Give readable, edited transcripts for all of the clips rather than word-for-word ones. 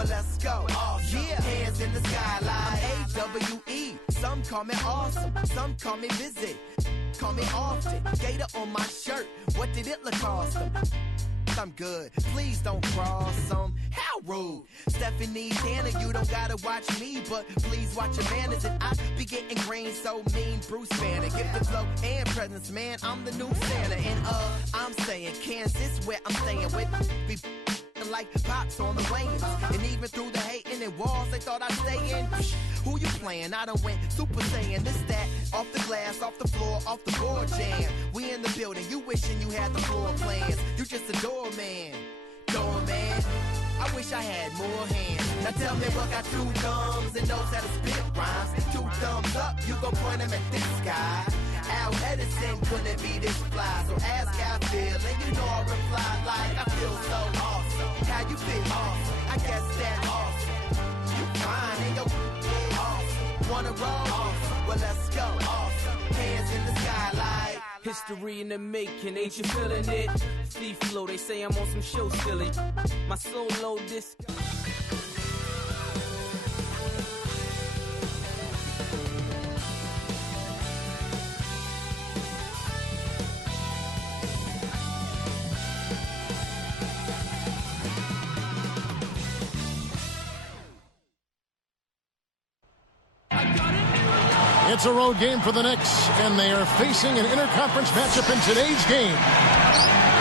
Well, let's go. Yeah, hands in the sky like AWE. Some call me awesome, some call me busy. Call me often, gator on my shirt. What did it look awesome? I'm good, please don't cross them. How rude. Stephanie Tanner, you don't gotta watch me, but please watch your manners. And I be getting green so mean. Bruce Banner, gifted flow and presence, man. I'm the new Santa. And I'm saying Kansas where I'm staying with be like pops on the wings. And even through the hating and walls they thought I'd stay in. Who you playing? I done went Super Saiyan. This, that, off the glass, off the floor, off the board jam. We in the building, you wishing you had the floor plans. You just a doorman, doorman. I wish I had more hands. Now tell me what got two thumbs and knows how to spit rhymes. Two thumbs up, you gon' point them at this guy. Al Edison couldn't be this fly. So ask how I feel, and you know I reply like I feel so awesome. How you feel? Awesome. I guess that's awesome. You fine and your awesome. Wanna roll? Awesome. Well, let's go. Awesome. Hands in the sky like history in the making, ain't you feeling it? Steve Flow, they say I'm on some show stealing. My solo disc. It's a road game for the Knicks, and they are facing an interconference matchup in today's game.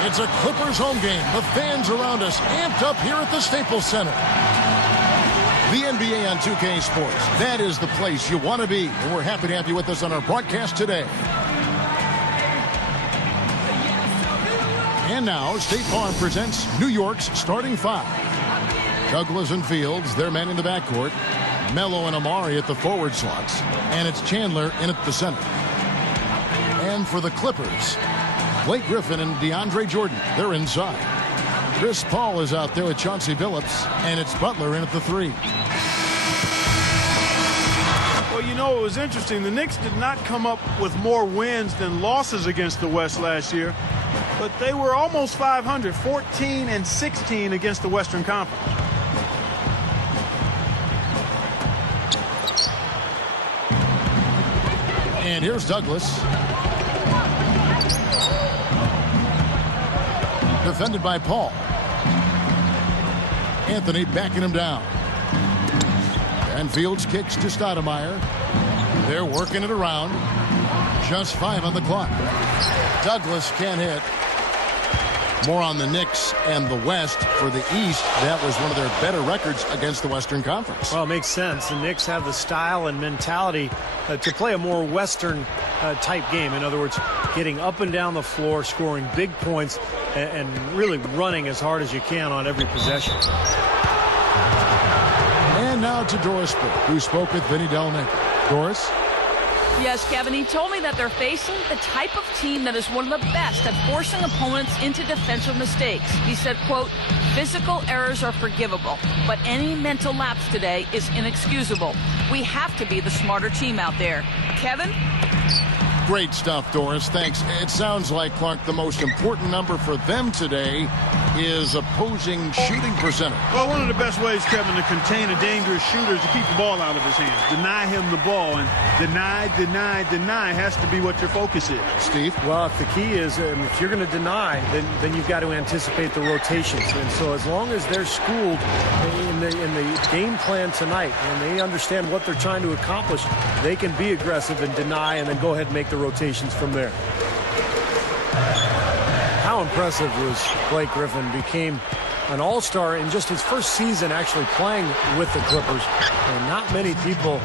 It's a Clippers home game. The fans around us amped up here at the Staples Center. The NBA on 2K Sports. That is the place you want to be, and we're happy to have you with us on our broadcast today. And now, State Farm presents New York's starting five. Douglas and Fields, they're manning the backcourt. Melo and Amari at the forward slots. And it's Chandler in at the center. And for the Clippers, Blake Griffin and DeAndre Jordan, they're inside. Chris Paul is out there with Chauncey Billups, and it's Butler in at the three. Well, you know, it was interesting. The Knicks did not come up with more wins than losses against the West last year, but they were almost 500, 14-16 against the Western Conference. And here's Douglas. Defended by Paul. Anthony backing him down. And Fields kicks to Stoudemire. They're working it around. Just 5 on the clock. Douglas can't hit. More on the Knicks and the West. For the East, that was one of their better records against the Western Conference. Well, it makes sense. The Knicks have the style and mentality to play a more Western type game. In other words, getting up and down the floor, scoring big points, and really running as hard as you can on every possession. And now to Doris Burke, who spoke with Vinny Delnick. Doris? Yes, Kevin, he told me that they're facing the type of team that is one of the best at forcing opponents into defensive mistakes. He said, quote, physical errors are forgivable, but any mental lapse today is inexcusable. We have to be the smarter team out there. Kevin? Great stuff, Doris. Thanks. It sounds like, Clark, the most important number for them today is opposing shooting percentage. Well, one of the best ways, Kevin, to contain a dangerous shooter is to keep the ball out of his hands. Deny him the ball, and deny has to be what your focus is. Steve? Well, if the key is, if you're going to deny, then you've got to anticipate the rotations. And so as long as they're schooled in the game plan tonight and they understand what they're trying to accomplish, they can be aggressive and deny and then go ahead and make the rotations from there. How impressive was Blake Griffin? Became an all-star in just his first season actually playing with the Clippers. And not many people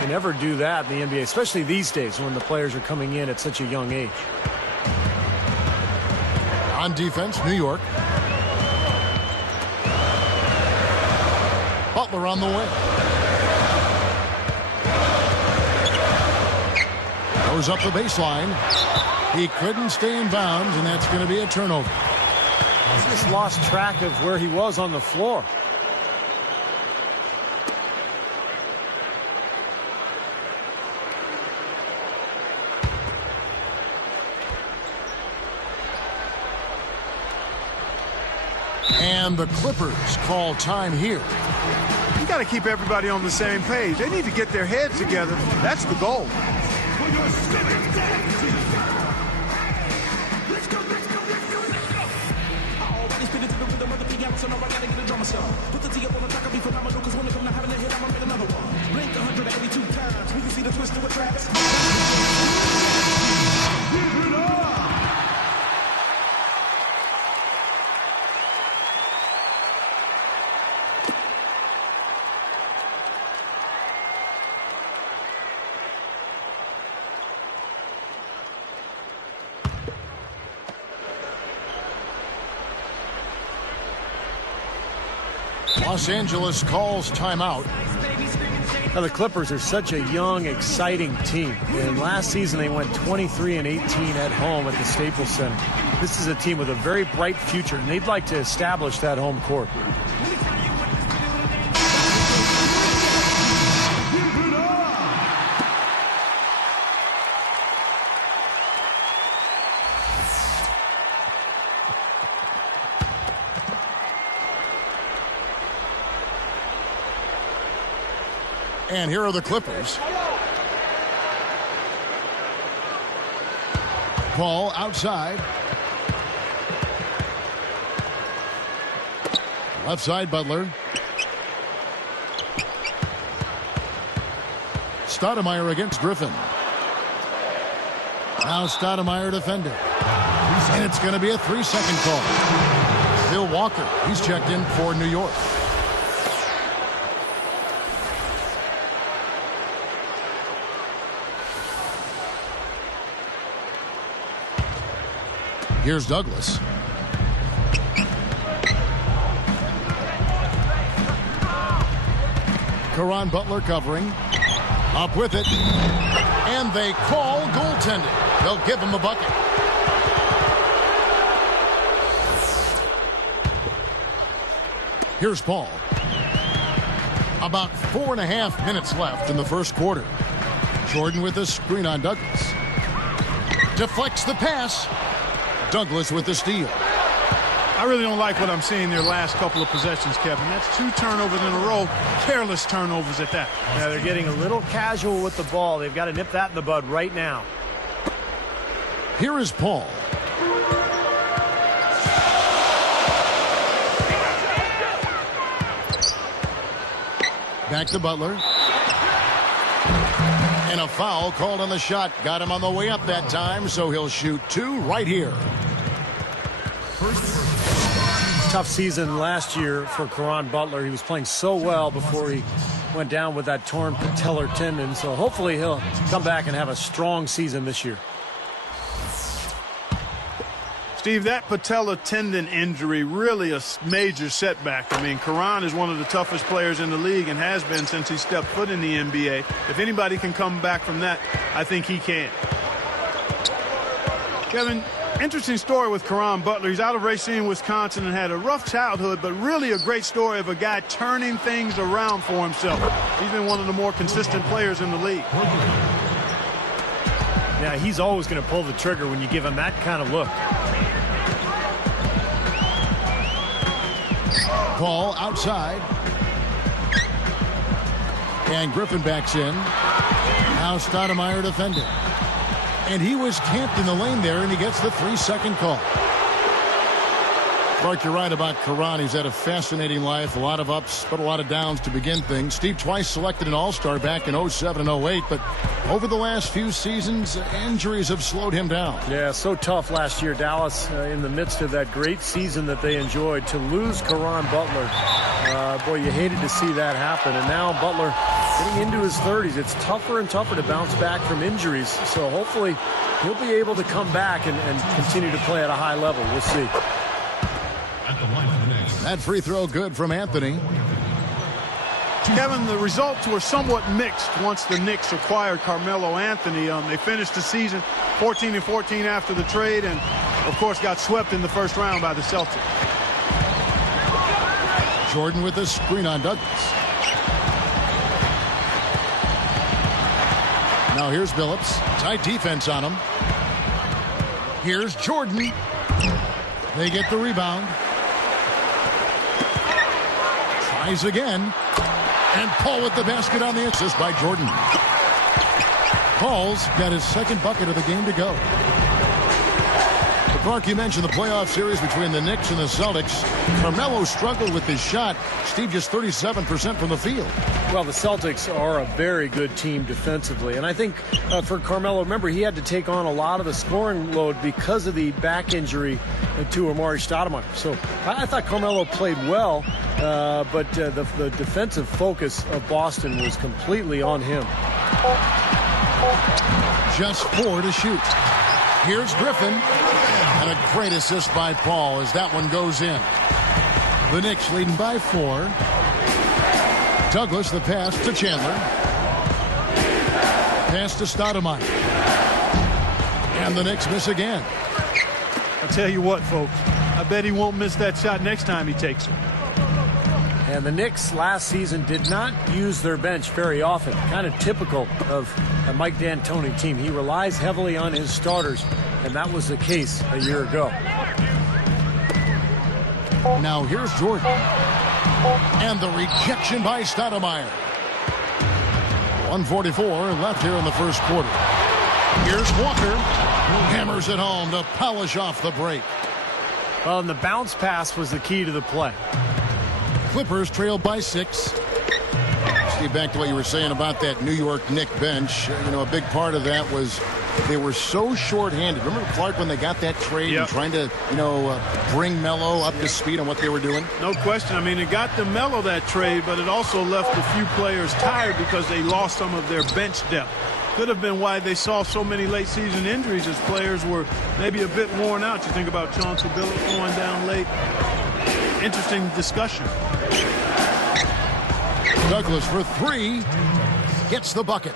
can ever do that in the NBA, especially these days when the players are coming in at such a young age. On defense, New York. Butler on the way. Goes up the baseline. He couldn't stay in bounds, and that's going to be a turnover. He just lost track of where he was on the floor. And And the Clippers call time here. You got to keep everybody on the same page. They need to get their heads together. That's the goal. Put the T up on the track, I'll be phenomenal, cause when it come to having a hit, I'ma make another one. Blink 182 times, we can see the twist of a trap. Give it up! Los Angeles calls timeout. Now, the Clippers are such a young, exciting team. And last season, they went 23-18 at home at the Staples Center. This is a team with a very bright future, and they'd like to establish that home court. And here are the Clippers. Ball outside. Left side, Butler. Stoudemire against Griffin. Now Stoudemire defending. And it's going to be a 3-second call. Bill Walker, he's checked in for New York. Here's Douglas. Caron Butler covering. Up with it. And they call goaltending. They'll give him a bucket. Here's Paul. About 4.5 minutes left in the first quarter. Jordan with a screen on Douglas. Deflects the pass. Douglas with the steal. I really don't like what I'm seeing their last couple of possessions, Kevin. That's 2 turnovers in a row. Careless turnovers at that. Yeah, they're getting a little casual with the ball. They've got to nip that in the bud right now. Here is Paul. Back to Butler. And a foul called on the shot. Got him on the way up that time, so he'll shoot 2 right here. Tough season last year for Caron Butler. He was playing so well before he went down with that torn patellar tendon. So hopefully he'll come back and have a strong season this year. Steve, that patellar tendon injury, really a major setback. I mean, Caron is one of the toughest players in the league and has been since he stepped foot in the NBA. If anybody can come back from that, I think he can. Kevin, interesting story with Caron Butler. He's out of Racine, Wisconsin, and had a rough childhood, but really a great story of a guy turning things around for himself. He's been one of the more consistent players in the league. Yeah, he's always going to pull the trigger when you give him that kind of look. Paul outside. And Griffin backs in. Now Stoudemire defending. And he was camped in the lane there, and he gets the 3-second call. Clark, you're right about Caron. He's had a fascinating life, a lot of ups, but a lot of downs to begin things. Steve twice selected an All-Star back in 07 and 08, but over the last few seasons, injuries have slowed him down. Yeah, so tough last year. Dallas, in the midst of that great season that they enjoyed, to lose Caron Butler. Boy, you hated to see that happen. And now Butler getting into his 30s. It's tougher and tougher to bounce back from injuries. So hopefully he'll be able to come back and continue to play at a high level. We'll see. That free throw good from Anthony. Kevin, the results were somewhat mixed once the Knicks acquired Carmelo Anthony. They finished the season 14-14 after the trade and, of course, got swept in the first round by the Celtics. Jordan with a screen on Douglas. Now here's Billups. Tight defense on him. Here's Jordan. They get the rebound. Tries again. And Paul with the basket on the assist by Jordan. Paul's got his second bucket of the game to go. Clark, you mentioned the playoff series between the Knicks and the Celtics. Carmelo struggled with his shot. Steve, just 37% from the field. Well, the Celtics are a very good team defensively. And I think for Carmelo, remember, he had to take on a lot of the scoring load because of the back injury to Amari Stoudemire. So I thought Carmelo played well, but the defensive focus of Boston was completely on him. Just 4 to shoot. Here's Griffin. And a great assist by Paul as that one goes in. The Knicks leading by 4. Douglas, the pass to Chandler. Pass to Stoudemire. And the Knicks miss again. I'll tell you what, folks. I bet he won't miss that shot next time he takes it. And the Knicks last season did not use their bench very often. Kind of typical of a Mike D'Antoni team. He relies heavily on his starters, and that was the case a year ago. Now here's Jordan. And the rejection by Stoudemire. 1:44 left here in the first quarter. Here's Walker. Hammers it home to polish off the break. Well, and the bounce pass was the key to the play. Clippers trailed by 6. Steve, back to what you were saying about that New York Knicks bench. You know, a big part of that was they were so short-handed. Remember, Clark, when they got that trade and trying to, bring Melo up to speed on what they were doing? No question. I mean, it got them Melo that trade, but it also left a few players tired because they lost some of their bench depth. Could have been why they saw so many late-season injuries as players were maybe a bit worn out. You think about Chauncey Billups going down late. Interesting discussion. Douglas for 3. Gets the bucket.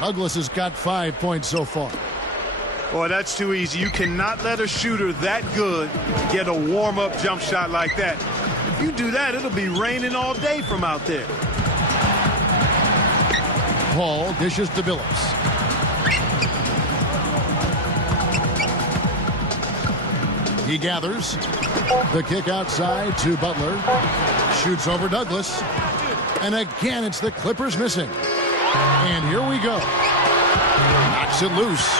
Douglas has got 5 points so far. Boy, that's too easy. You cannot let a shooter that good get a warm-up jump shot like that. If you do that, it'll be raining all day from out there. Paul dishes to Billups. He gathers. The kick outside to Butler. Shoots over Douglas. And again, it's the Clippers missing. And here we go. Knocks it loose.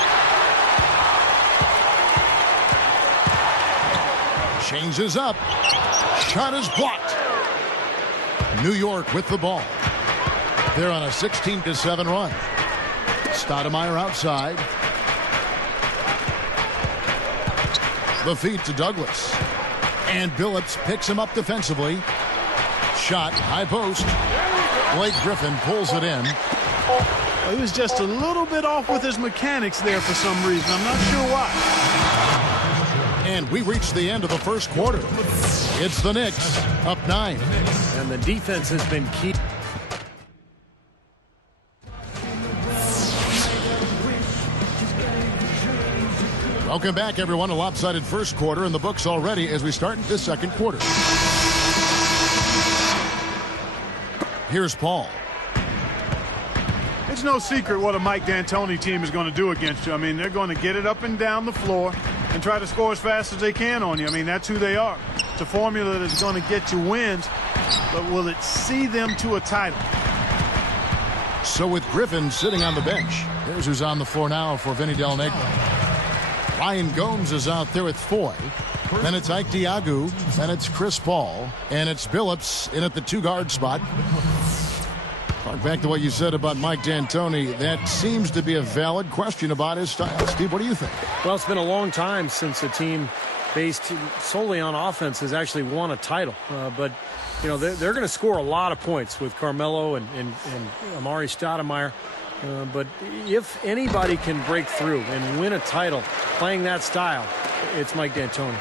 Changes up. Shot is blocked. New York with the ball. They're on a 16-7 run. Stoudemire outside. The feed to Douglas. And Billups picks him up defensively. Shot, high post. Blake Griffin pulls it in. He was just a little bit off with his mechanics there for some reason. I'm not sure why. And we reach the end of the first quarter. It's the Knicks up 9. And the defense has been key. Welcome back, everyone. A lopsided first quarter in the books already as we start the second quarter. Here's Paul. It's no secret what a Mike D'Antoni team is going to do against you. I mean, they're going to get it up and down the floor and try to score as fast as they can on you. I mean, that's who they are. It's a formula that is going to get you wins, but will it see them to a title? So with Griffin sitting on the bench, here's who's on the floor now for Vinny Del Negro. Ryan Gomes is out there with Foy. Then it's Ike Diagu. Then it's Chris Paul. And it's Billups in at the 2-guard spot. Back to what you said about Mike D'Antoni, that seems to be a valid question about his style. Steve, what do you think? Well, it's been a long time since a team based solely on offense has actually won a title. But, you know, they're going to score a lot of points with Carmelo and Amari Stoudemire. But if anybody can break through and win a title playing that style, it's Mike D'Antoni.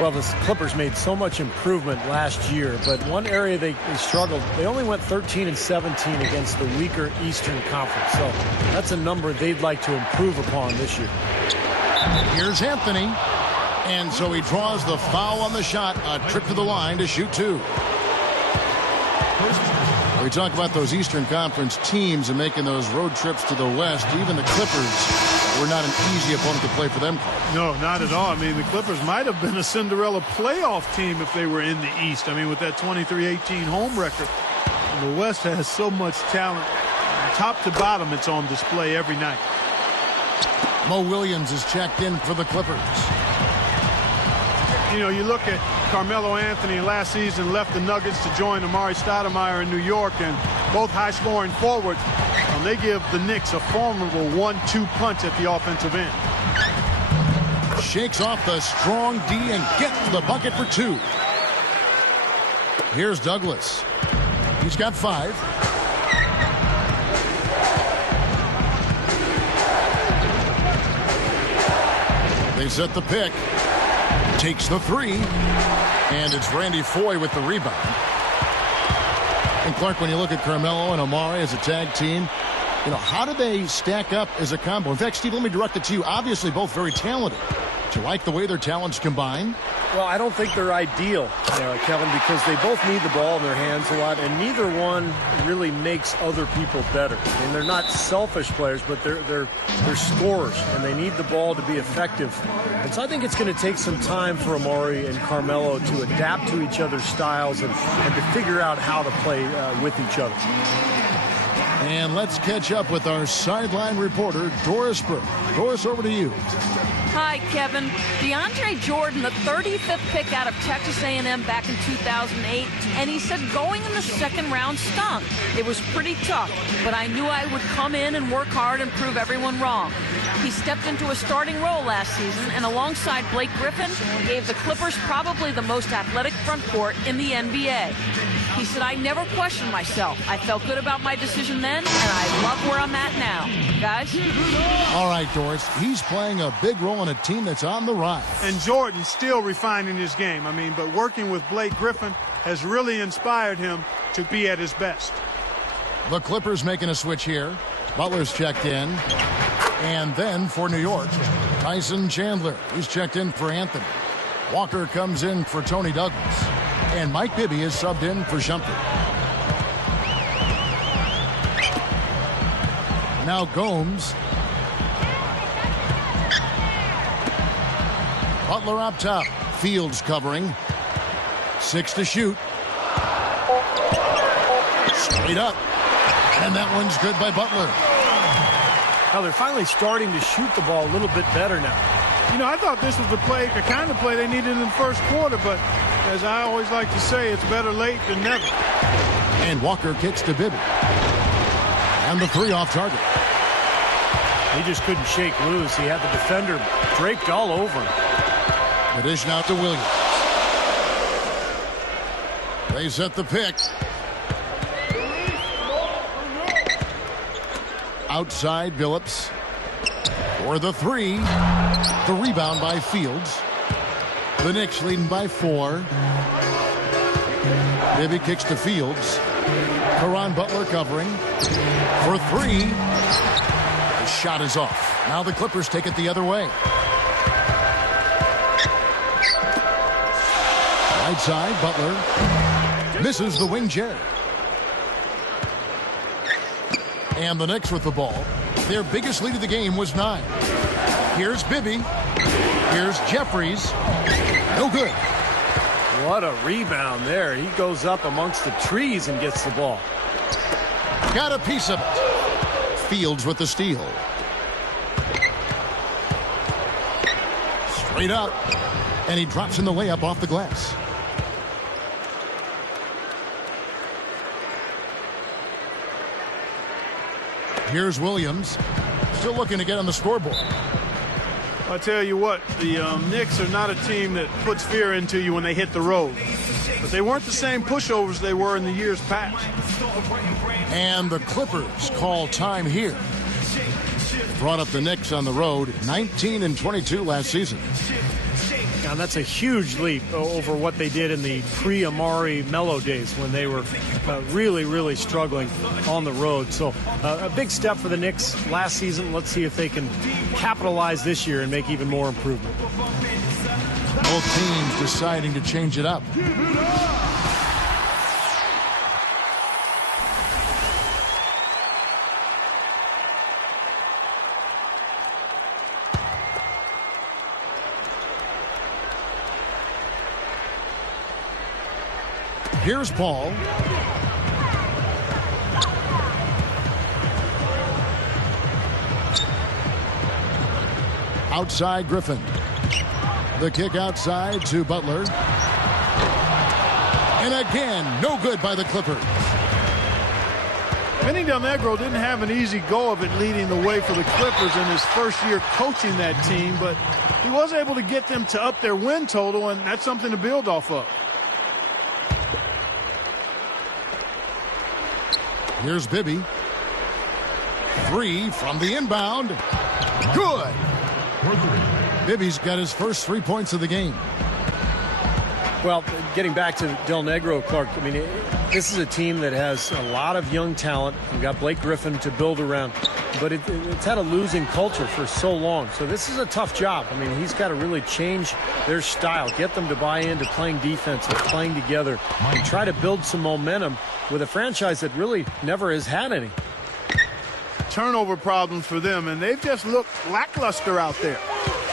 Well, the Clippers made so much improvement last year, but one area they struggled, they only went 13-17 against the weaker Eastern Conference. So that's a number they'd like to improve upon this year. Here's Anthony. And so he draws the foul on the shot, a trip to the line to shoot 2. We talk about those Eastern Conference teams and making those road trips to the West. Even the Clippers were not an easy opponent to play for them. No, not at all. I mean, the Clippers might have been a Cinderella playoff team if they were in the East. I mean, with that 23-18 home record. And the West has so much talent. Top to bottom, it's on display every night. Mo Williams is checked in for the Clippers. You know, you look at Carmelo Anthony last season left the Nuggets to join Amari Stoudemire in New York, and both high-scoring forwards. They give the Knicks a formidable 1-2 punch at the offensive end. Shakes off the strong D and gets to the bucket for 2. Here's Douglas. He's got 5. They set the pick. Takes the 3. And it's Randy Foye with the rebound. And Clark, when you look at Carmelo and Amari as a tag team, you know, how do they stack up as a combo? In fact, Steve, let me direct it to you. Obviously, both very talented. Do you like the way their talents combine? Well, I don't think they're ideal, Kevin, because they both need the ball in their hands a lot, and neither one really makes other people better. I mean, they're not selfish players, but they're scorers, and they need the ball to be effective. And so I think it's going to take some time for Amari and Carmelo to adapt to each other's styles and to figure out how to play with each other. And let's catch up with our sideline reporter, Doris Burke. Doris, over to you. Hi, Kevin. DeAndre Jordan, the 35th pick out of Texas A&M back in 2008, and he said going in the second round stung. It was pretty tough, but I knew I would come in and work hard and prove everyone wrong. He stepped into a starting role last season, and alongside Blake Griffin, gave the Clippers probably the most athletic front court in the NBA. He said, I never questioned myself. I felt good about my decision then, and I love where I'm at now. Guys? All right, Doris. He's playing a big role in a team that's on the rise. And Jordan's still refining his game. I mean, but working with Blake Griffin has really inspired him to be at his best. The Clippers making a switch here. Butler's checked in. And then for New York, Tyson Chandler. He's checked in for Anthony. Walker comes in for Tony Douglas. And Mike Bibby is subbed in for Shumpert. Now Gomes. Butler up top. Fields covering. 6 to shoot. Straight up. And that one's good by Butler. Now they're finally starting to shoot the ball a little bit better now. You know, I thought this was the kind of play they needed in the first quarter, but as I always like to say, it's better late than never. And Walker kicks to Bibby. And the 3 off target. He just couldn't shake loose. He had the defender draped all over him. The dish now to Williams. They set the pick. Outside Billups. For the 3. The rebound by Fields. The Knicks leading by 4. Bibby kicks to Fields. Caron Butler covering. For 3. The shot is off. Now the Clippers take it the other way. Right side, Butler. Misses the wing chair. And the Knicks with the ball. Their biggest lead of the game was 9. Here's Bibby. Here's Jeffries. No good. What a rebound there. He goes up amongst the trees and gets the ball. Got a piece of it. Fields with the steal. Straight up. And he drops in the layup off the glass. Here's Williams. Still looking to get on the scoreboard. I tell you what, the Knicks are not a team that puts fear into you when they hit the road. But they weren't the same pushovers they were in the years past. And the Clippers call time here. Brought up the Knicks on the road, 19-22 last season. Now that's a huge leap over what they did in the pre-Amari Melo days when they were really struggling on the road. So a big step for the Knicks last season. Let's see if they can capitalize this year and make even more improvement. Both teams deciding to change it up. Here's Paul. Outside Griffin. The kick outside to Butler. And again, no good by the Clippers. Vinny Del Negro didn't have an easy go of it leading the way for the Clippers in his first year coaching that team, but he was able to get them to up their win total, and that's something to build off of. Here's Bibby. 3 from the inbound. Good. Bibby's got his first 3 points of the game. Well, getting back to Del Negro, Clark, I mean, this is a team that has a lot of young talent. We've got Blake Griffin to build around, but it's had a losing culture for so long. So this is a tough job. I mean, he's got to really change their style, get them to buy into playing defense and playing together, and try to build some momentum with a franchise that really never has had any. Turnover problems for them, and they've just looked lackluster out there.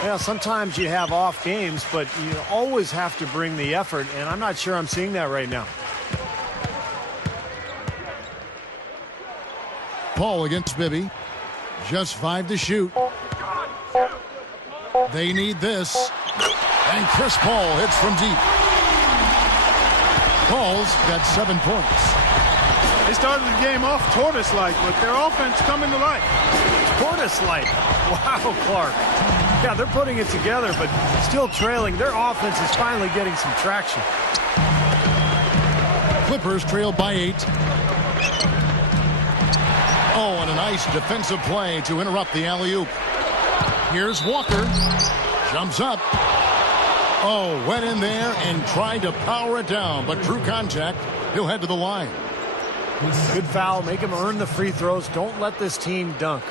Yeah, sometimes you have off games, but you always have to bring the effort, and I'm not sure I'm seeing that right now. Paul against Bibby. Just 5 to shoot. They need this. And Chris Paul hits from deep. Paul's got 7 points. They started the game off tortoise-like, but their offense coming to life. Tortoise-like. Wow, Clark. Yeah, they're putting it together, but still trailing. Their offense is finally getting some traction. Clippers trail by 8. Oh, and a nice defensive play to interrupt the alley-oop. Here's Walker. Jumps up. Oh, went in there and tried to power it down, but drew contact. He'll head to the line. Good foul. Make him earn the free throws. Don't let this team dunk.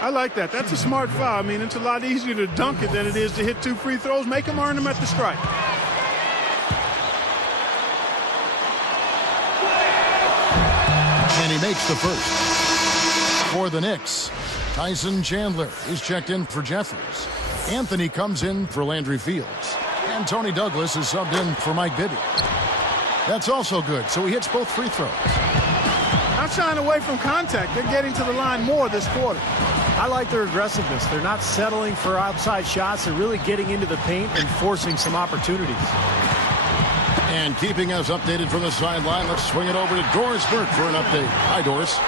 I like that. That's a smart foul. I mean, it's a lot easier to dunk it than it is to hit 2 free throws. Make them earn them at the stripe. And he makes the first. For the Knicks, Tyson Chandler is checked in for Jeffries. Anthony comes in for Landry Fields. And Tony Douglas is subbed in for Mike Bibby. That's also good, so he hits both free throws. Not shying away from contact. They're getting to the line more this quarter. I like their aggressiveness. They're not settling for outside shots. They're really getting into the paint and forcing some opportunities. And keeping us updated from the sideline, let's swing it over to Doris Burke for an update. Hi, Doris.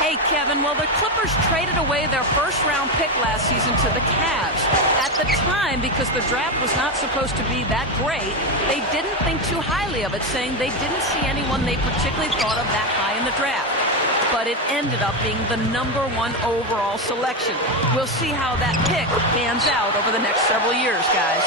Hey, Kevin. Well, the Clippers traded away their first-round pick last season to the Cavs. At the time, because the draft was not supposed to be that great, they didn't think too highly of it, saying they didn't see anyone they particularly thought of that high in the draft. But it ended up being the #1 overall selection. We'll see how that pick pans out over the next several years, guys.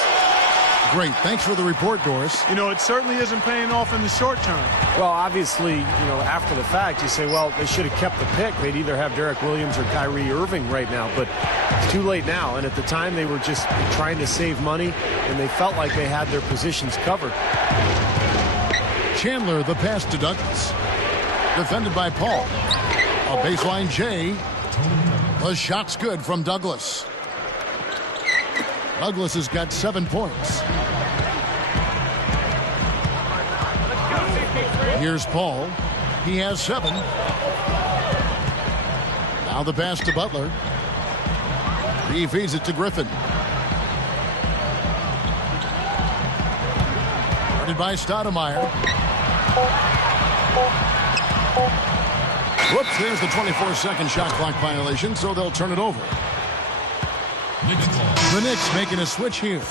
Great. Thanks for the report, Doris. You know, it certainly isn't paying off in the short term. Well, obviously, you know, after the fact, you say, well, they should have kept the pick. They'd either have Derek Williams or Kyrie Irving right now, but it's too late now. And at the time, they were just trying to save money, and they felt like they had their positions covered. Chandler, the pass to Douglas. Defended by Paul. A baseline J. The shot's good from Douglas. Douglas has got 7 points. Here's Paul. He has 7. Now the pass to Butler. He feeds it to Griffin. Guarded by Stoudemire. Whoops, there's the 24-second shot clock violation, so they'll turn it over. The Knicks making a switch here.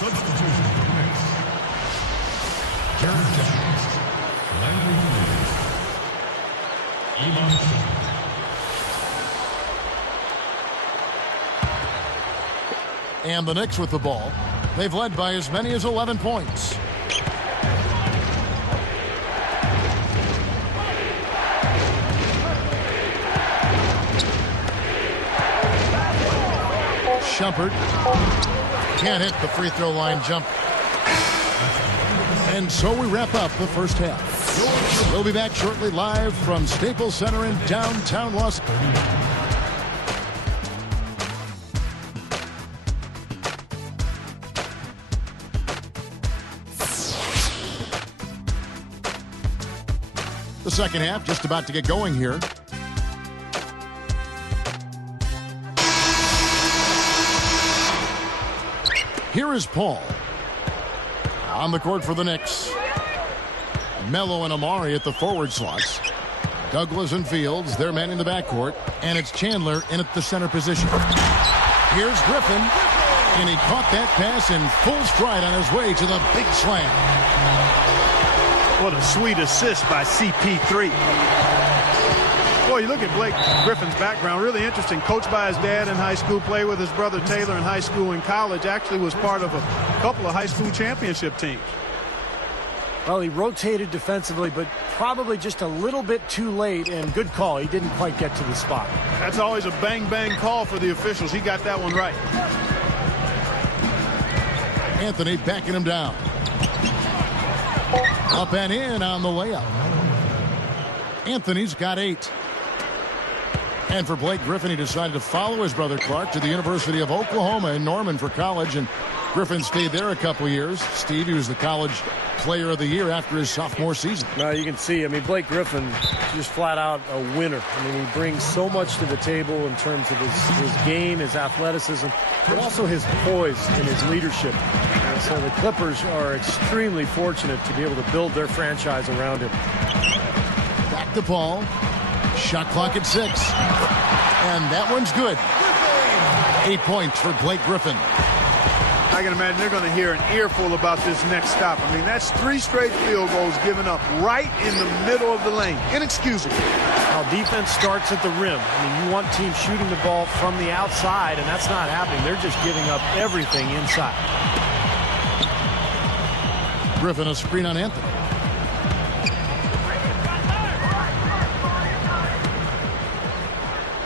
And the Knicks with the ball. They've led by as many as 11 points. Shumpert can't hit the free throw line jump. And so we wrap up the first half. We'll be back shortly live from Staples Center in downtown Los Angeles. The second half just about to get going here. Here is Paul. On the court for the Knicks. Melo and Amari at the forward slots. Douglas and Fields, their man in the backcourt. And it's Chandler in at the center position. Here's Griffin. And he caught that pass in full stride on his way to the big slam. What a sweet assist by CP3. Boy, you look at Blake Griffin's background, really interesting. Coached by his dad in high school, played with his brother Taylor in high school and college, actually was part of a couple of high school championship teams. Well, he rotated defensively, but probably just a little bit too late, and good call. He didn't quite get to the spot. That's always a bang-bang call for the officials. He got that one right. Anthony backing him down. Up and in on the layup. Anthony's got 8. And for Blake Griffin, he decided to follow his brother Clark to the University of Oklahoma in Norman for college, and Griffin stayed there a couple years. Steve, he was the college player of the year after his sophomore season. Now you can see, I mean, Blake Griffin just flat out a winner. I mean, he brings so much to the table in terms of his game, his athleticism, but also his poise and his leadership. And so the Clippers are extremely fortunate to be able to build their franchise around him. Back to Paul. Shot clock at 6. And that one's good. 8 points for Blake Griffin. I can imagine they're going to hear an earful about this next stop. I mean, that's 3 straight field goals given up right in the middle of the lane. Inexcusable. Now, defense starts at the rim. I mean, you want teams shooting the ball from the outside, and that's not happening. They're just giving up everything inside. Griffin a screen on Anthony.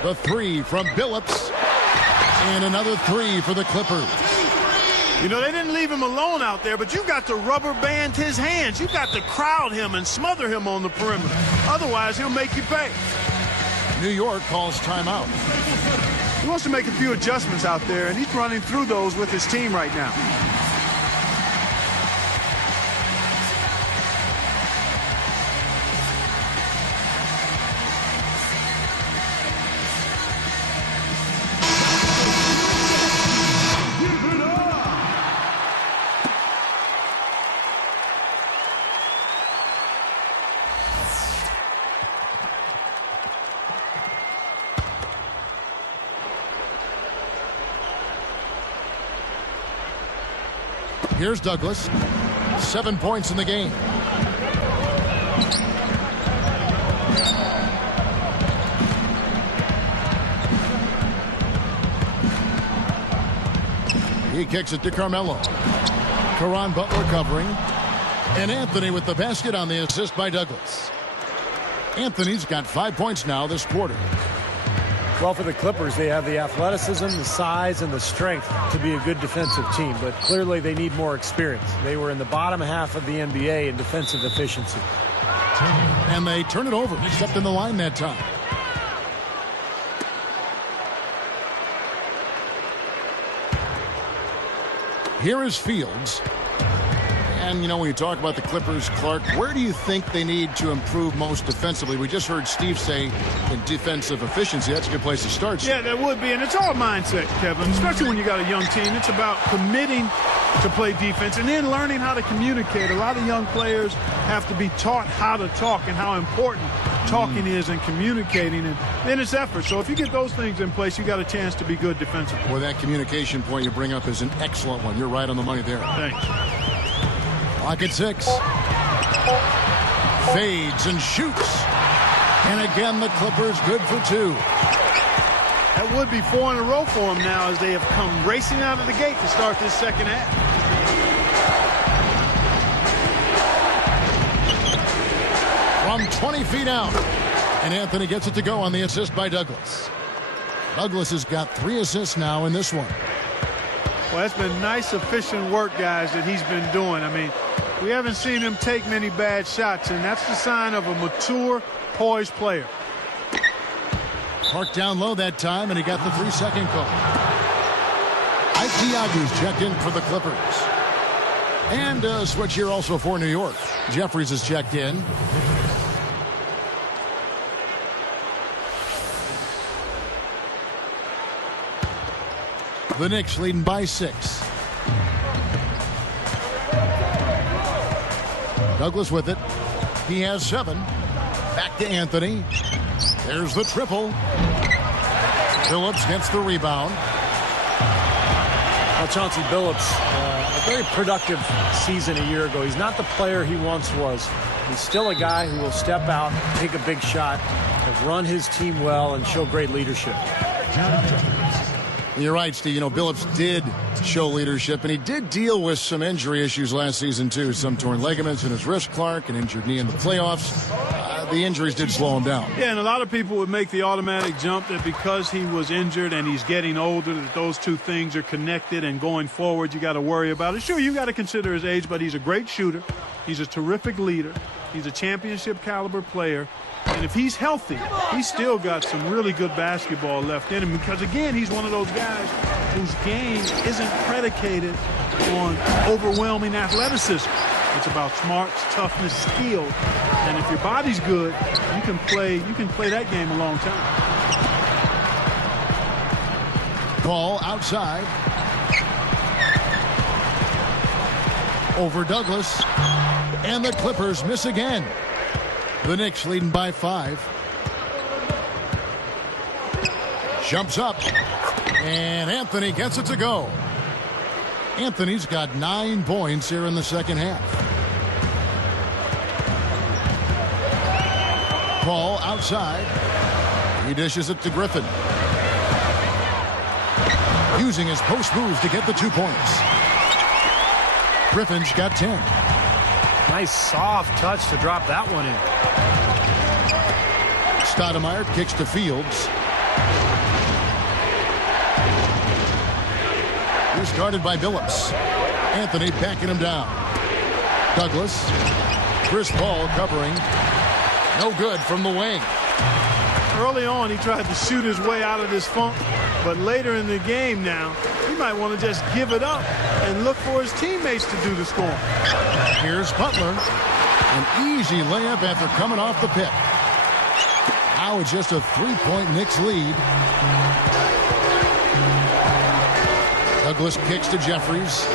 The 3 from Billups. And another 3 for the Clippers. You know, they didn't leave him alone out there, but you've got to rubber band his hands. You've got to crowd him and smother him on the perimeter. Otherwise, he'll make you pay. New York calls timeout. He wants to make a few adjustments out there, and he's running through those with his team right now. Here's Douglas. 7 points in the game. He kicks it to Carmelo. Caron Butler covering. And Anthony with the basket on the assist by Douglas. Anthony's got 5 points now this quarter. Well, for the Clippers, they have the athleticism, the size, and the strength to be a good defensive team, but clearly they need more experience. They were in the bottom half of the NBA in defensive efficiency. And they turn it over. He stepped in the line that time. Here is Fields. And, you know, when you talk about the Clippers, Clark, where do you think they need to improve most defensively? We just heard Steve say in defensive efficiency. That's a good place to start. Yeah, that would be. And it's all mindset, Kevin, especially when you got a young team. It's about committing to play defense and then learning how to communicate. A lot of young players have to be taught how to talk and how important talking is and communicating, and then it's effort. So if you get those things in place, you got a chance to be good defensively. Well, that communication point you bring up is an excellent one. You're right on the money there. Thanks. Clock at 6. Fades and shoots. And again, the Clippers good for 2. That would be 4 in a row for them now as they have come racing out of the gate to start this second half. From 20 feet out. And Anthony gets it to go on the assist by Douglas. Douglas has got 3 assists now in this one. Well, that's been nice, efficient work, guys, that he's been doing. I mean, we haven't seen him take many bad shots, and that's the sign of a mature, poised player. Parked down low that time, and he got the 3-second call. Ike Diagu's checked in for the Clippers. And a switch here also for New York. Jeffries is checked in. The Knicks leading by 6. Douglas with it. He has 7. Back to Anthony. There's the triple. Phillips gets the rebound. Well, Chauncey Billups, a very productive season a year ago. He's not the player he once was. He's still a guy who will step out, take a big shot, and run his team well and show great leadership. You're right, Steve. You know, Billups did show leadership, and he did deal with some injury issues last season, too. Some torn ligaments in his wrist, Clark, an injured knee in the playoffs. The injuries did slow him down. Yeah, and a lot of people would make the automatic jump that because he was injured and he's getting older, that those two things are connected, and going forward, you got to worry about it. Sure, you got to consider his age, but he's a great shooter. He's a terrific leader. He's a championship caliber player. And if he's healthy, he's still got some really good basketball left in him, because, again, he's one of those guys whose game isn't predicated on overwhelming athleticism. It's about smarts, toughness, skill. And if your body's good, you can play that game a long time. Ball outside. Over Douglas. And the Clippers miss again. The Knicks leading by 5. Jumps up. And Anthony gets it to go. Anthony's got 9 points here in the second half. Ball outside. He dishes it to Griffin. Using his post moves to get the 2 points. Griffin's got 10. Nice soft touch to drop that one in. Stoudemire kicks to Fields. He's guarded by Billups. Anthony backing him down. Douglas. Chris Paul covering. No good from the wing. Early on, he tried to shoot his way out of this funk, but later in the game now, he might want to just give it up and look for his teammates to do the scoring. Here's Butler. An easy layup after coming off the pick. Now it's just a 3-point Knicks lead. Douglas kicks to Jeffries.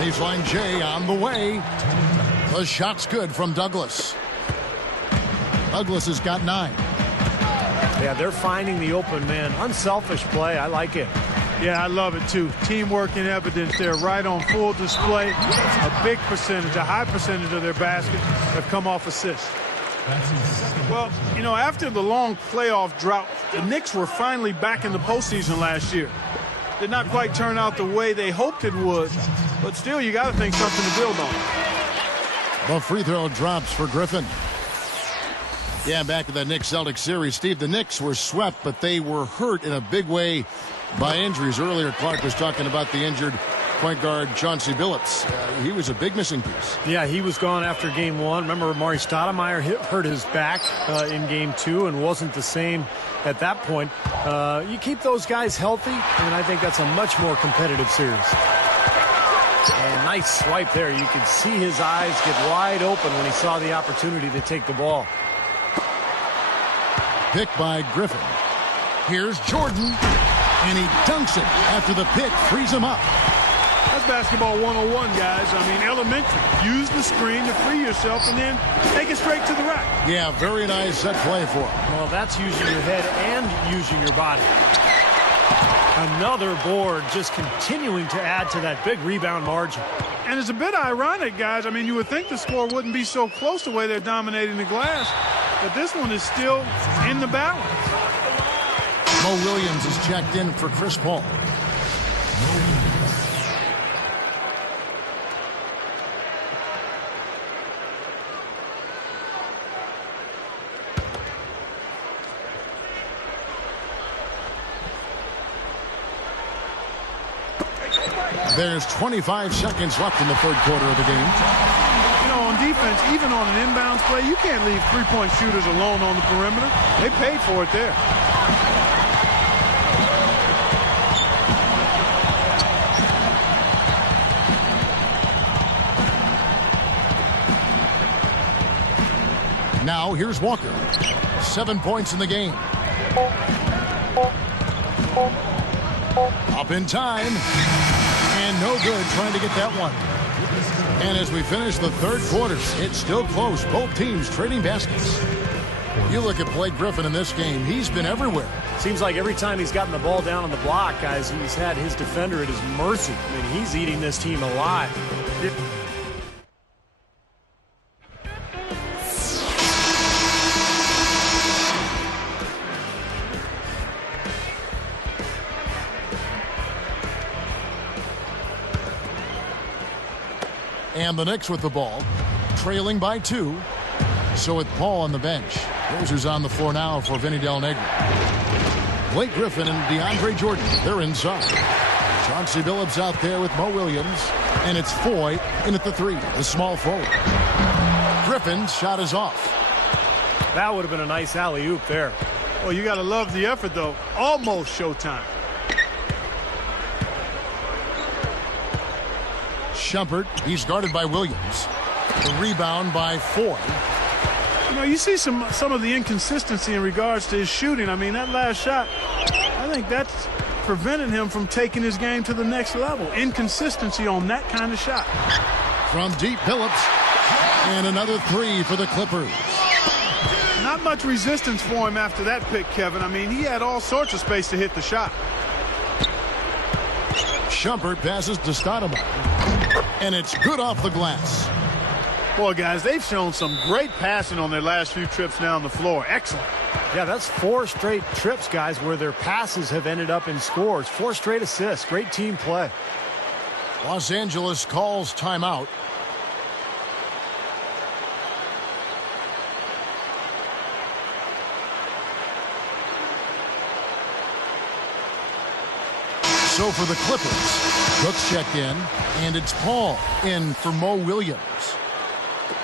Baseline J on the way. The shot's good from Douglas. Douglas has got 9. Yeah, they're finding the open man. Unselfish play. I like it. Yeah, I love it, too. Teamwork in evidence there, right on full display. A big percentage, a high percentage of their baskets have come off assists. Well, you know, after the long playoff drought, the Knicks were finally back in the postseason last year. Did not quite turn out the way they hoped it would, but still, you got to think something to build on. The free throw drops for Griffin. Yeah, back to that Knicks-Celtics series. Steve, the Knicks were swept, but they were hurt in a big way by injuries. Earlier, Clark was talking about the injured point guard Chauncey Billups. He was a big missing piece. Yeah, he was gone after game 1. Remember, Amari Stoudemire hurt his back in game 2 and wasn't the same at that point. You keep those guys healthy, and I think that's a much more competitive series. And nice swipe there. You could see his eyes get wide open when he saw the opportunity to take the ball. Pick by Griffin. Here's Jordan, and he dunks it after the pick frees him up. That's basketball 101, guys. I mean, elementary. Use the screen to free yourself and then take it straight to the rack. Yeah, very nice set play for him. Well, that's using your head and using your body. Another board, just continuing to add to that big rebound margin. And it's a bit ironic, guys. I mean, you would think the score wouldn't be so close the way they're dominating the glass, but this one is still in the balance. Mo Williams is checked in for Chris Paul. There's 25 seconds left in the third quarter of the game. You know, on defense, even on an inbounds play, you can't leave three-point shooters alone on the perimeter. They paid for it there. Now here's Walker. 7 points in the game. Up in time. And no good trying to get that one. And as we finish the third quarter, it's still close. Both teams trading baskets. You look at Blake Griffin in this game. He's been everywhere. Seems like every time he's gotten the ball down on the block, guys, he's had his defender at his mercy. I mean, he's eating this team alive. And the Knicks with the ball, trailing by 2. So with Paul on the bench, here's who's on the floor now for Vinny Del Negro. Blake Griffin and DeAndre Jordan, they're inside. Chauncey Billups out there with Mo Williams. And it's Foy in at the 3, the small forward. Griffin's shot is off. That would have been a nice alley-oop there. Well, you got to love the effort, though. Almost showtime. Shumpert, he's guarded by Williams. The rebound by Foy. You know, you see some of the inconsistency in regards to his shooting. I mean, that last shot, I think that's prevented him from taking his game to the next level. Inconsistency on that kind of shot. From deep, Billups. And another 3 for the Clippers. Not much resistance for him after that pick, Kevin. I mean, he had all sorts of space to hit the shot. Shumpert passes to Stoudemire. And it's good off the glass. Boy, guys, they've shown some great passing on their last few trips down the floor. Excellent. Yeah, that's 4 straight trips, guys, where their passes have ended up in scores. 4 straight assists. Great team play. Los Angeles calls timeout. So for the Clippers, Cook's checked in, and it's Paul in for Mo Williams.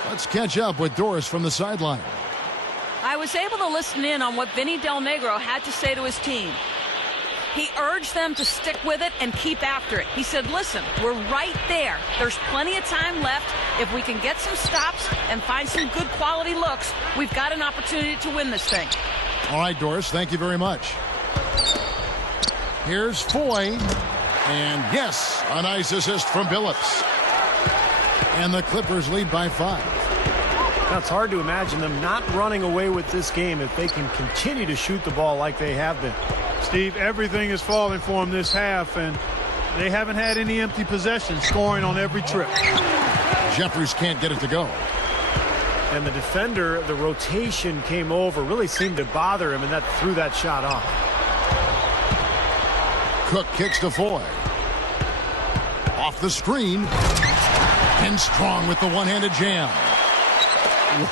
Let's catch up with Doris from the sideline. I was able to listen in on what Vinny Del Negro had to say to his team. He urged them to stick with it and keep after it. He said, listen, we're right there. There's plenty of time left. If we can get some stops and find some good quality looks, we've got an opportunity to win this thing. All right, Doris, thank you very much. Here's Foy. And yes, a nice assist from Billups. And the Clippers lead by 5. Now, it's hard to imagine them not running away with this game if they can continue to shoot the ball like they have been. Steve, everything is falling for them this half, and they haven't had any empty possessions, scoring on every trip. Jeffries can't get it to go. And the defender, the rotation came over, really seemed to bother him, and that threw that shot off. Cook kicks to Foy. Off the screen. And Strong with the one-handed jam.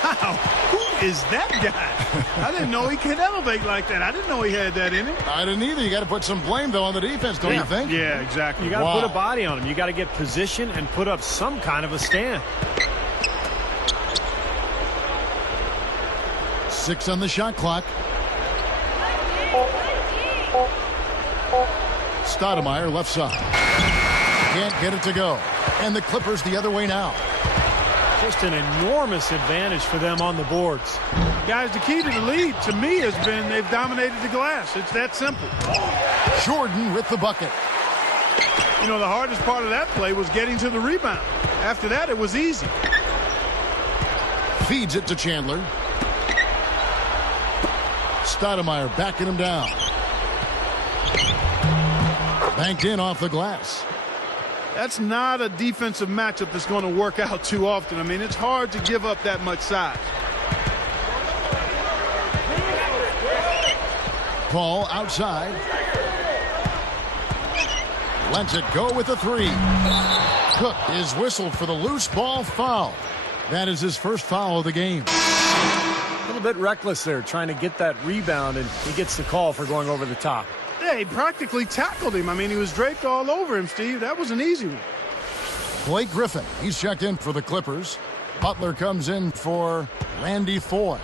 Wow, who is that guy? I didn't know he could elevate like that. I didn't know he had that in him. I didn't either. You got to put some blame, though, on the defense, don't you think? Yeah, exactly. You got to put a body on him. You got to get position and put up some kind of a stand. 6 on the shot clock. Stoudemire left side. Can't get it to go. And the Clippers the other way now. Just an enormous advantage for them on the boards. Guys, the key to the lead, to me, has been they've dominated the glass. It's that simple. Jordan with the bucket. You know, the hardest part of that play was getting to the rebound. After that, it was easy. Feeds it to Chandler. Stoudemire backing him down. Banked in off the glass. That's not a defensive matchup that's going to work out too often. I mean, it's hard to give up that much size. Paul outside. Lets it go with a 3. Cook is whistled for the loose ball foul. That is his first foul of the game. A little bit reckless there, trying to get that rebound, and he gets the call for going over the top. Yeah, he practically tackled him. I mean, he was draped all over him, Steve. That was an easy one. Blake Griffin, he's checked in for the Clippers. Butler comes in for Randy Foy.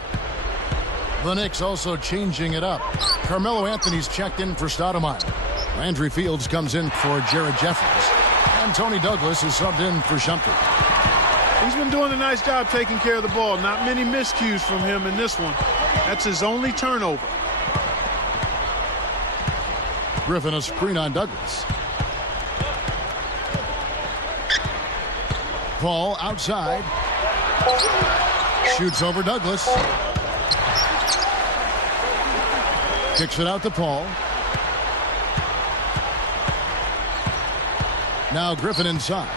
The Knicks also changing it up. Carmelo Anthony's checked in for Stoudemire. Landry Fields comes in for Jared Jeffries. And Tony Douglas is subbed in for Shumpert. He's been doing a nice job taking care of the ball. Not many miscues from him in this one. That's his only turnover. Griffin a screen on Douglas. Paul outside. Shoots over Douglas. Kicks it out to Paul. Now Griffin inside.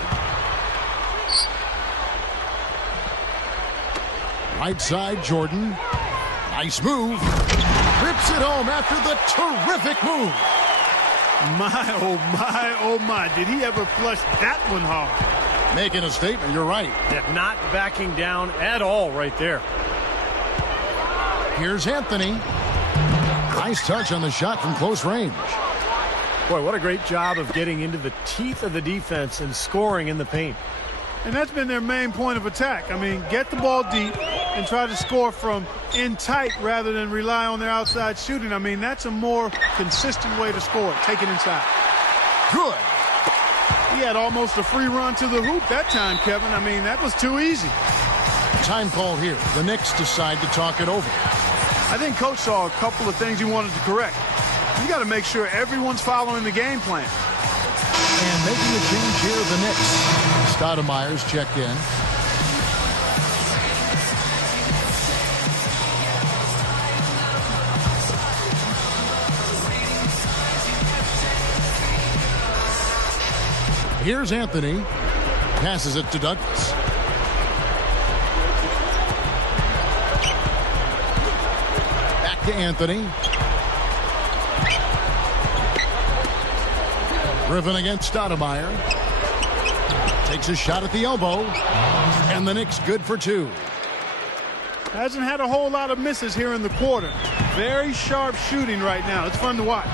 Right side, Jordan. Nice move. Rips it home after the terrific move. My, oh my. Did he ever flush that one hard? Making a statement, you're right. Yeah, not backing down at all right there. Here's Anthony. Nice touch on the shot from close range. Boy, what a great job of getting into the teeth of the defense and scoring in the paint. And that's been their main point of attack. I mean, get the ball deep and try to score from in tight rather than rely on their outside shooting. I mean, that's a more consistent way to score. Take it inside. Good. He had almost a free run to the hoop that time, Kevin. I mean, that was too easy. Time call here. The Knicks decide to talk it over. I think Coach saw a couple of things he wanted to correct. You got to make sure everyone's following the game plan. And making a change here, the Knicks. Stoudemire's checked in. Here's Anthony. Passes it to Douglas. Back to Anthony. Griffin against Stoudemire. Takes a shot at the elbow. And the Knicks good for two. Hasn't had a whole lot of misses here in the quarter. Very sharp shooting right now. It's fun to watch.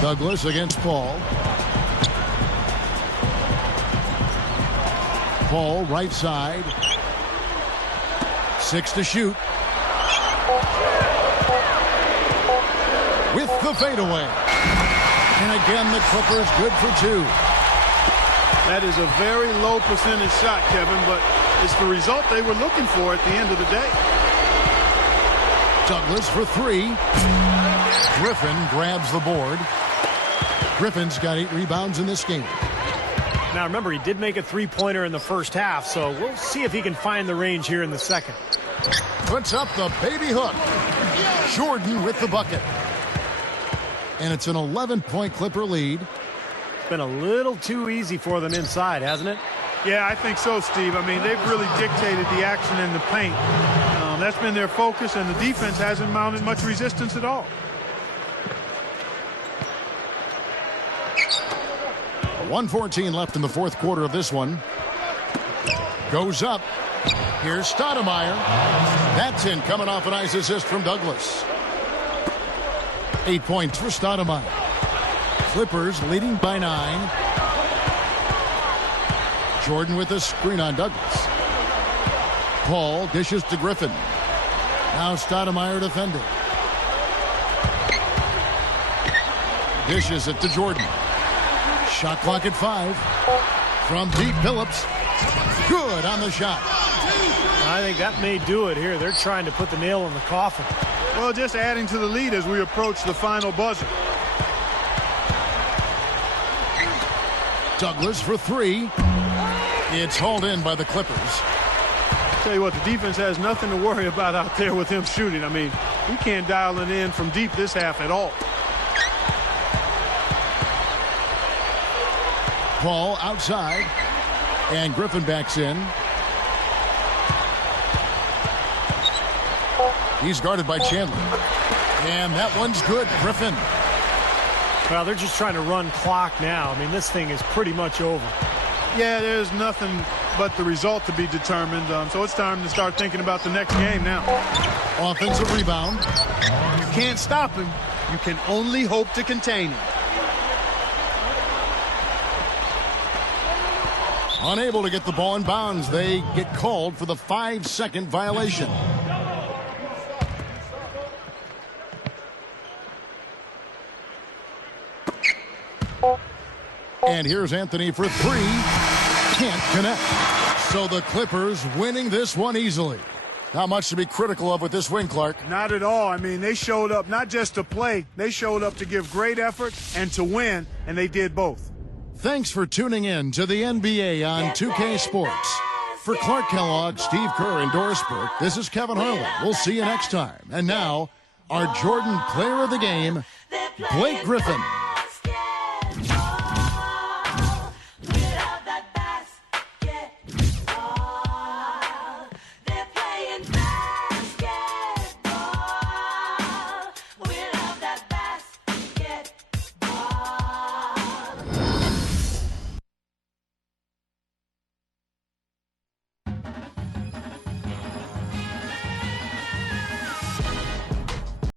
Douglas against Paul. Paul right side. 6 to shoot. With the fadeaway. And again, the Clippers good for two. That is a very low percentage shot, Kevin, but it's the result they were looking for at the end of the day. Douglas for three. Griffin grabs the board. Griffin's got 8 rebounds in this game. Now remember, he did make a three-pointer in the first half, so we'll see if he can find the range here in the second. Puts up the baby hook. Jordan with the bucket. And it's an 11-point Clipper lead. It's been a little too easy for them inside, hasn't it? Yeah, I think so, Steve. I mean, they've really dictated the action in the paint. That's been their focus, and the defense hasn't mounted much resistance at all. 1:14 left in the fourth quarter of this one. Goes up. Here's Stoudemire. That's in, coming off a nice assist from Douglas. 8 points for Stoudemire. Clippers leading by 9. Jordan with a screen on Douglas. Paul dishes to Griffin. Now Stoudemire defending. Dishes it to Jordan. Shot clock at 5. From deep, Phillips. Good on the shot. I think that may do it here. They're trying to put the nail in the coffin. Well, just adding to the lead as we approach the final buzzer. Douglas for 3. It's hauled in by the Clippers. Tell you what, the defense has nothing to worry about out there with him shooting. I mean, we can't dial it in from deep this half at all. Paul outside. And Griffin backs in. He's guarded by Chandler. And that one's good. Griffin. Well, they're just trying to run clock now. I mean, this thing is pretty much over. Yeah, there's nothing but the result to be determined. So it's time to start thinking about the next game now. Offensive rebound. You can't stop him. You can only hope to contain him. Unable to get the ball in bounds. They get called for the 5-second violation. And here's Anthony for three. Can't connect. So the Clippers winning this one easily. Not much to be critical of with this win, Clark. Not at all. I mean, they showed up not just to play. They showed up to give great effort and to win, and they did both. Thanks for tuning in to the NBA on 2K Sports. For Clark Kellogg, Steve Kerr, and Doris Burke, this is Kevin Harlan. We'll see you next time. And now, our Jordan Player of the Game, Blake Griffin.